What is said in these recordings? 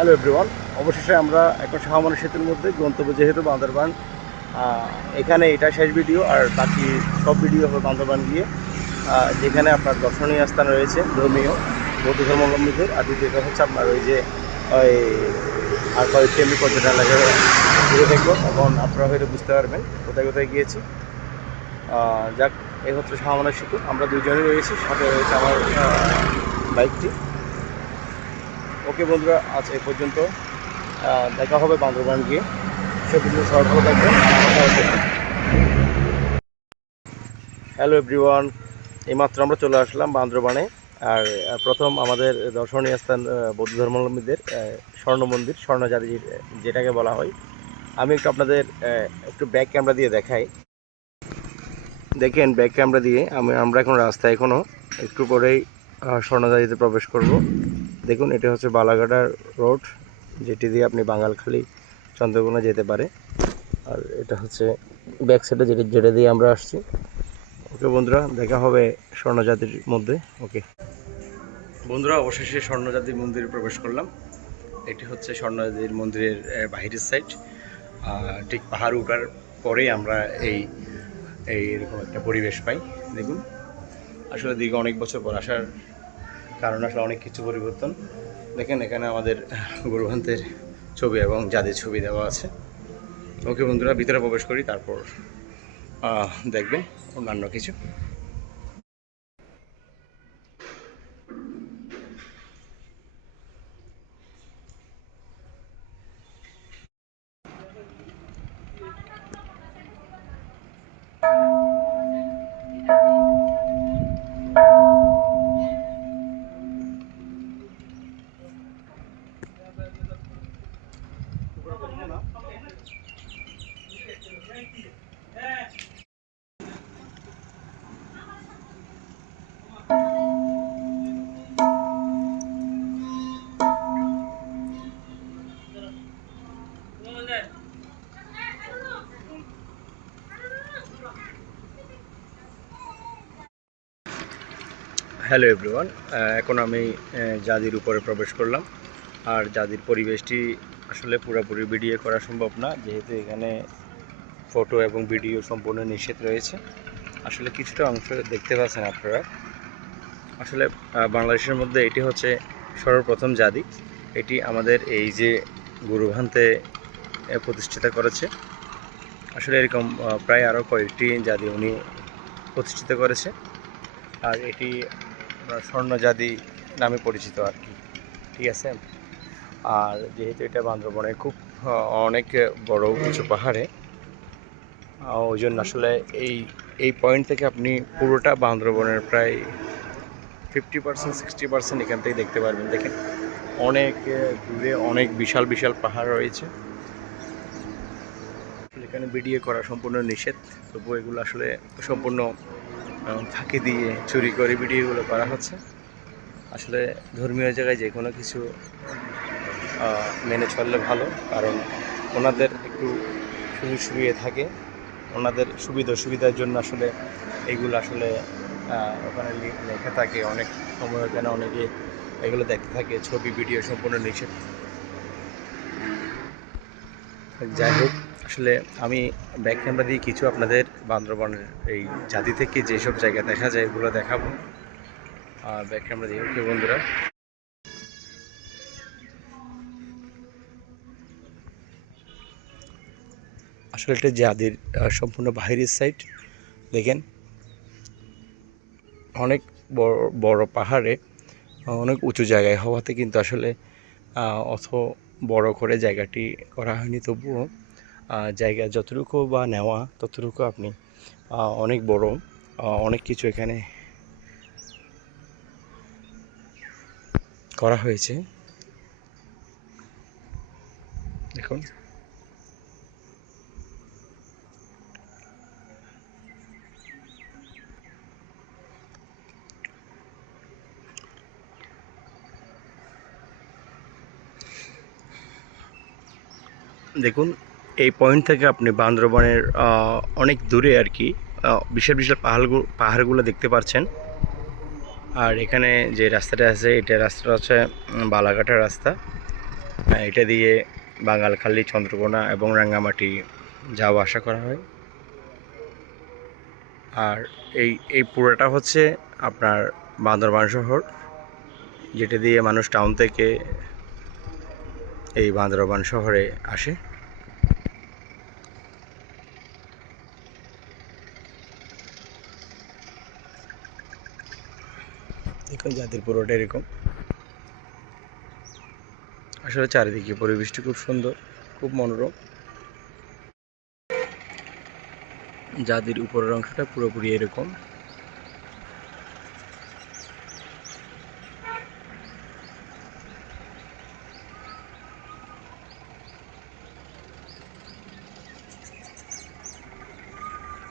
Hello everyone অবশেষে আমরা এখন শাহমানা সেতুর মধ্যে, গন্তব্য যেহেতু বান্দরবান এখানে এটা শেষ ভিডিও আর বাকি সব ভিডিও হবে বান্দরবান গিয়ে। যেখানে আপনার দর্শনীয় স্থান রয়েছে, ধর্মীয়, বৌদ্ধ ধর্মাবলম্বীদের আর দ্বিতীয়টা হচ্ছে আপনার ওই যে, ওই আর কয়েকটি আমি পর্যটন এলাকায় ঘুরে দেখব, তখন আপনারা হয়তো বুঝতে পারবেন কোথায় কোথায় গিয়েছি। যাক, এই হচ্ছে শাহমানা সেতু। আমরা দুজনেই রয়েছি, সাথে রয়েছে আমার বাইকটি। ওকে বন্ধুরা আজ এই পর্যন্ত দেখা হবে বান্দরবান গিয়ে। সে কিন্তু সবাই ভালো থাকবেন হ্যালো এভরিওয়ান এইমাত্র আমরা চলে আসলাম বান্দরবানে আর প্রথম আমাদের দর্শনীয় স্থান বৌদ্ধ ধর্মাবলম্বীদের স্বর্ণ মন্দির স্বর্ণজাতির আহ, যেটাকে বলা হয়। আমি একটু আপনাদের একটু ব্যাক ক্যামেরা দিয়ে দেখাই। দেখেন ব্যাক ক্যামেরা দিয়ে আমি আমরা এখন রাস্তায় এখনও একটু পরেই আহ, স্বর্ণজাতিতে প্রবেশ করব। দেখুন, এটা হচ্ছে বালাঘাটার রোড, যেটি দিয়ে আপনি বাঙালখালি চন্দ্রকোনা যেতে পারে। আর এটা হচ্ছে ব্যাক সাইডে যেটা যেটা দিয়ে আমরা আসছি। ওকে বন্ধুরা, দেখা হবে স্বর্ণজাতির মধ্যে। ওকে। বন্ধুরা, অবশেষে স্বর্ণজাতির মন্দিরে প্রবেশ করলাম। এটি হচ্ছে স্বর্ণজাতির মন্দিরের বাহিরের সাইড ঠিক পাহাড় উঠার পরেই আমরা এই এই এরকম একটা পরিবেশ পাই। দেখুন, আসলে দীর্ঘ অনেক বছর পর আসার কারণ আসলে অনেক কিছু পরিবর্তন। দেখেন, এখানে আমাদের গুরুভান্তের ছবি এবং যাদের ছবি দেওয়া আছে। ওকে বন্ধুরা, ভিতরে প্রবেশ করি, তারপর দেখবেন অন্যান্য কিছু। হ্যালো এভরিওয়ান এখন আমি জাদির উপরে প্রবেশ করলাম। আর জাদির পরিবেশটি আসলে পুরোপুরি ভিডিও করা সম্ভব না, যেহেতু এখানে ফটো এবং ভিডিও সম্পূর্ণ নিষেধ রয়েছে। আসলে কিছুটা অংশ দেখতে পাচ্ছেন আপনারা। আসলে বাংলাদেশের মধ্যে এটি হচ্ছে সর্বপ্রথম জাদি। এটি আমাদের এই যে গুরুভান্তে প্রতিষ্ঠিত করেছে। আসলে এরকম প্রায় আরও কয়েকটি জাদি উনি প্রতিষ্ঠিত করেছে। আর এটি আপনার স্বর্ণজাদি নামে পরিচিত আর কি। ঠিক আছে? আর যেহেতু এটা বান্দরবনের খুব অনেক বড় উঁচু পাহাড়ে ওই জন্য আসলে এই এই পয়েন্ট থেকে আপনি পুরোটা বান্দরবনের প্রায় ফিফটি পার্সেন্ট সিক্সটি পার্সেন্ট এখান থেকে দেখতে পারবেন। দেখেন, অনেক দূরে অনেক বিশাল বিশাল পাহাড় রয়েছে। এখানে ভিডিও করা সম্পূর্ণ নিষেধ। তবু এগুলো আসলে সম্পূর্ণ আহ, ফাঁকি দিয়ে চুরি করে ভিডিওগুলো করা হচ্ছে। আসলে ধর্মীয় জায়গায় যে কোনো কিছু মেনে চললে ভালো কারণ ওনাদের একটু সুযোগ সুবিধা থাকে। ওনাদের সুবিধা অসুবিধার জন্য আসলে এইগুলো আসলে ওখানে লেখা থাকে। অনেক সময় ওখানে অনেকে এগুলো দেখতে থাকে ছবি ভিডিও সম্পূর্ণ নিষেধ। যাই হোক আসলে আমি ব্যাক ক্যামেরা দিয়ে কিছু আপনাদের বান্দরবানের এই জাতি থেকে যেসব জায়গা দেখা যায় এগুলো দেখাবো। আর ব্যাক ক্যামেরা দিয়ে, ওকে বন্ধুরা। আসলে এটা জাদির সম্পূর্ণ বাহিরের সাইড দেখেন, অনেক বড় বড় পাহাড়ে অনেক উঁচু জায়গায় হওয়াতে কিন্তু আসলে অত বড় করে জায়গাটি করা হয়নি তবুও। জায়গা যতটুকু বা নেওয়া ততটুকু আপনি অনেক বড় অনেক কিছু এখানে করা হয়েছে। দেখুন। দেখুন এই পয়েন্ট থেকে আপনি বান্দরবনের অনেক দূরে আর কি বিশাল বিশাল পাহাড়গুলো পাহাড়গুলো দেখতে পাচ্ছেন আর এখানে যে রাস্তাটা আছে, এটা রাস্তাটা হচ্ছে বালাঘাটের রাস্তা। এটা দিয়ে বাঙালখালী চন্দ্রকোনা এবং রাঙ্গামাটি যাওয়া আসা করা হয়। আর এই এই পুরোটা হচ্ছে আপনার বান্দরবান শহর, যেটা দিয়ে মানুষ টাউন থেকে এই বান্দরবান শহরে আসে। দেখুন জাতির পুরোটা এরকম। আসলে চারিদিকে পরিবেশটি খুব সুন্দর, খুব মনোরম। যাদের উপরের অংশটা পুরোপুরি এরকম।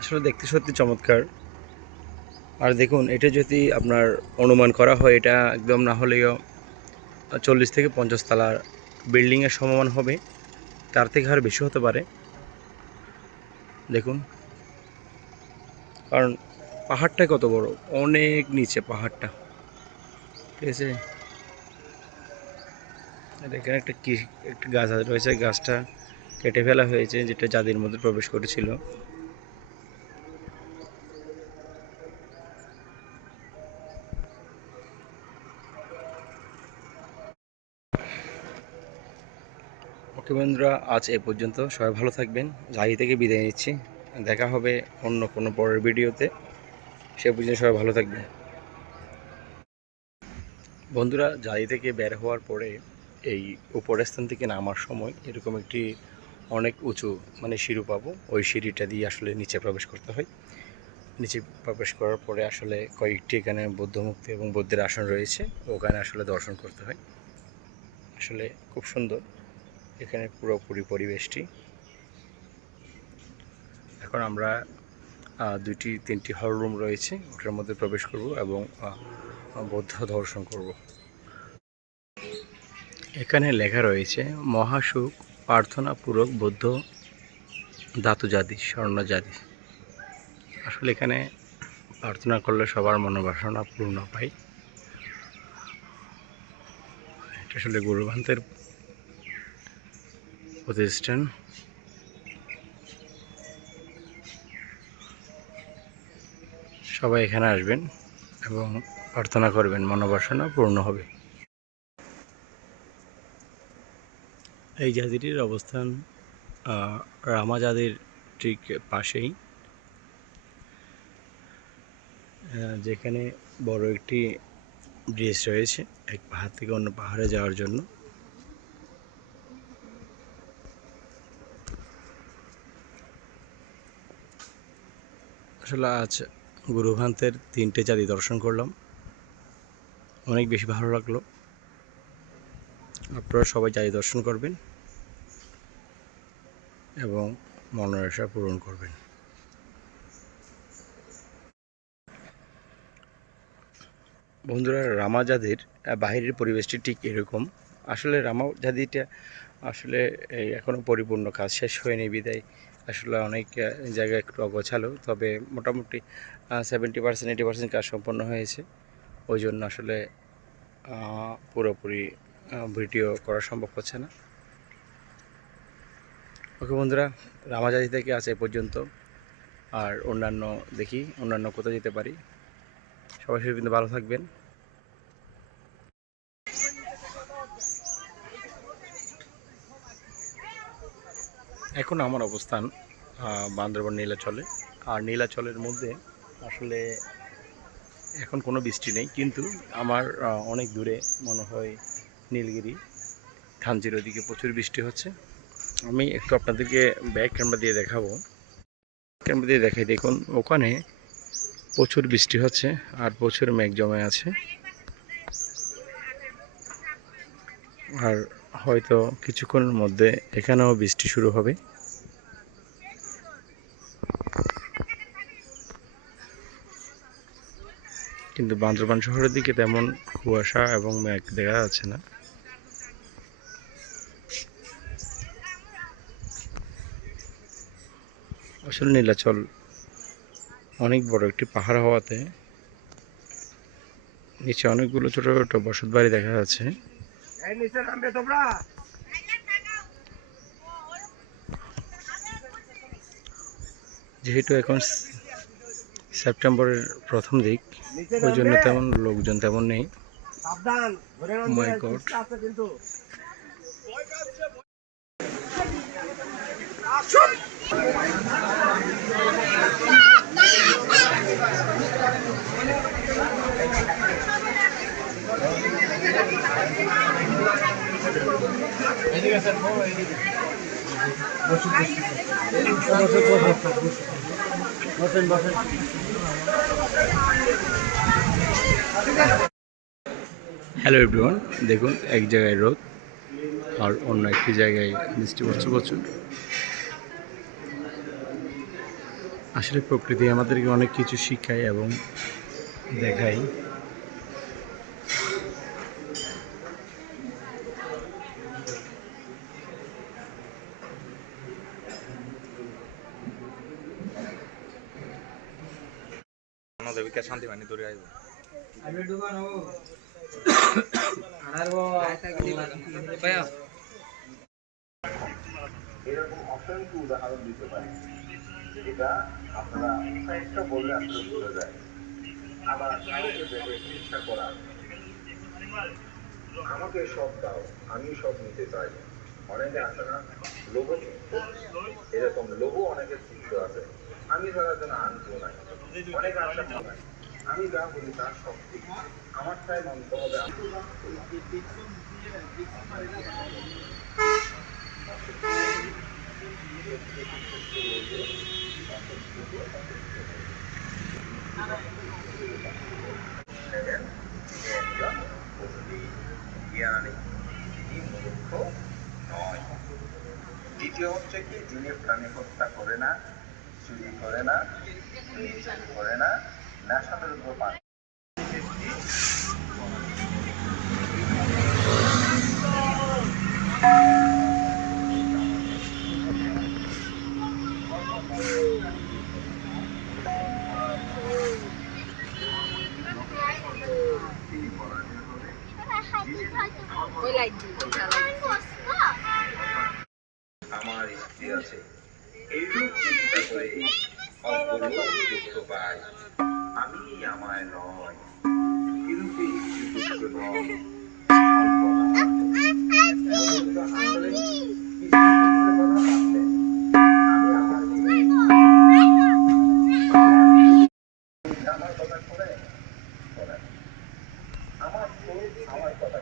আসলে দেখতে সত্যি চমৎকার। আর দেখুন, এটা যদি আপনার অনুমান করা হয়, এটা একদম না হলেও চল্লিশ থেকে পঞ্চাশ তলার বিল্ডিংয়ের সমান হবে। তার থেকে আর বেশি হতে পারে। দেখুন। কারণ পাহাড়টা কত বড়? অনেক নিচে পাহাড়টা। ঠিক আছে? এখানে একটা কি, একটা গাছ রয়েছে। গাছটা কেটে ফেলা হয়েছে, যেটা যাদের মধ্যে প্রবেশ করেছিল। ওকে বন্ধুরা, আজ এ পর্যন্ত। সবাই ভালো থাকবেন। জাহি থেকে বিদায় নিচ্ছি। দেখা হবে অন্য কোনো পরের ভিডিওতে। সে পর্যন্ত সবাই ভালো থাকবেন। বন্ধুরা, জাহি থেকে বের হওয়ার পরে এই উপরের স্থান থেকে নামার সময় এরকম একটি অনেক উঁচু মানে সিঁড়ি পাবো। ওই সিঁড়িটা দিয়ে আসলে নিচে প্রবেশ করতে হয়। নিচে প্রবেশ করার পরে আসলে কয়েকটি এখানে বৌদ্ধমুক্তি এবং বৌদ্ধের আসন রয়েছে। ওখানে আসলে দর্শন করতে হয়। আসলে খুব সুন্দর। এখানে পুরোপুরি পরিবেশটি। এখন আমরা দুইটি, তিনটি হল রুম রয়েছে, ওটার মধ্যে প্রবেশ করব এবং বৌদ্ধ দর্শন করব। এখানে লেখা রয়েছে, মহাসুখ প্রার্থনা পূরক বৌদ্ধ ধাতুজাতি স্বর্ণজাতি আসলে এখানে প্রার্থনা করলে সবার মনোবাসনা পূর্ণ পায় এটা আসলে গুরুভান্তের প্রতিষ্ঠান সবাই এখানে আসবেন এবং প্রার্থনা করবেন মনোবাসনা পূর্ণ হবে। এই জাতিটির অবস্থান আহ, রামা জাতির ঠিক পাশেই। যেখানে বড় একটি ব্রিজ রয়েছে এক পাহাড় থেকে অন্য পাহাড়ে যাওয়ার জন্য। আসলে আজ গুরুভান্তের তিনটে জাতি দর্শন করলাম। অনেক বেশি ভালো লাগল। আপনারা সবাই জাতি দর্শন করবেন এবং মনের পূরণ করবেন। বন্ধুরা রামাজাদের আহ, বাহিরের পরিবেশটি ঠিক এরকম। আসলে রামাজাদিটা আসলে এই এখনও পরিপূর্ণ কাজ শেষ হয়নি বিদায়। আসলে অনেক আহ, জায়গায় একটু অগোছালো তবে মোটামুটি সেভেন্টি পার্সেন্ট এইটি পার্সেন্ট কাজ সম্পন্ন হয়েছে। ওই জন্য আসলে পুরোপুরি ভিডিও করা সম্ভব হচ্ছে না। ওকে বন্ধুরা রামাজাদি থেকে আছে পর্যন্ত। আর অন্যান্য দেখি অন্যান্য কোথাও যেতে পারি। সবাই কিন্তু ভালো থাকবেন। এখন আমার অবস্থান বান্দরবান নীলাচলে। আর নীলাচলের মধ্যে আসলে এখন কোনো বৃষ্টি নেই, কিন্তু আমার অনেক দূরে মনে হয় নীলগিরি, থানচির ওদিকে প্রচুর বৃষ্টি হচ্ছে। আমি একটু আপনাদেরকে ব্যাক ক্যামেরা দিয়ে দেখাবো। ক্যামেরা দিয়ে দেখাই, দেখুন, ওখানে প্রচুর বৃষ্টি হচ্ছে আর প্রচুর মেঘ জমে আছে। আর হয়তো কিছুক্ষণের মধ্যে এখানেও বৃষ্টি শুরু হবে। কিন্তু বান্দরবান শহরের দিকে তেমন কুয়াশা এবং মেঘ দেখা যাচ্ছে না। আসলে নীলাচল অনেক বড় একটি পাহাড় হওয়াতে নিচে অনেকগুলো ছোট ছোট বসত বাড়ি দেখা যাচ্ছে। যেহেতু এখন সেপ্টেম্বরের প্রথম দিক ওই জন্য তেমন লোকজন তেমন নেই। মাই গড oh কিন্তু। হ্যালো এভরিওয়ান দেখুন, এক জায়গায় রোদ আর অন্য একটি জায়গায় বৃষ্টি পড়ছে প্রচুর। আসলে প্রকৃতি আমাদেরকে অনেক কিছু শিখায় এবং দেখায়। দেবিকা শান্তি মানি দৌড়ে আইব এরকম অসংখ্য উদাহরণ দিতে পারি যেটা আপনারা একটা বললে আসলে বোঝা যায় আবার কাউকে ভেবে চিন্তা করা আমাকে সব দাও আমি সব নিতে চাই। অনেকে আছে না লোভ এরকম লোভ অনেকের চিন্তা আছে। আমি তারা যেন আনব না অনেক আশা করে আমি যা বলি সব ঠিক। আমারটাই মানতে হবে। দ্বিতীয় হচ্ছে কি? যিনি প্রাণী হত্যা করে না, চুরি করে না করে না নেশাদ্রব্য পান আমার স্ত্রী আছে এইরূপ চিন্তা করে অপরূপ দুঃখ আমি আমায় নয়। কিরূপে স্ত্রী নয় আমার কথা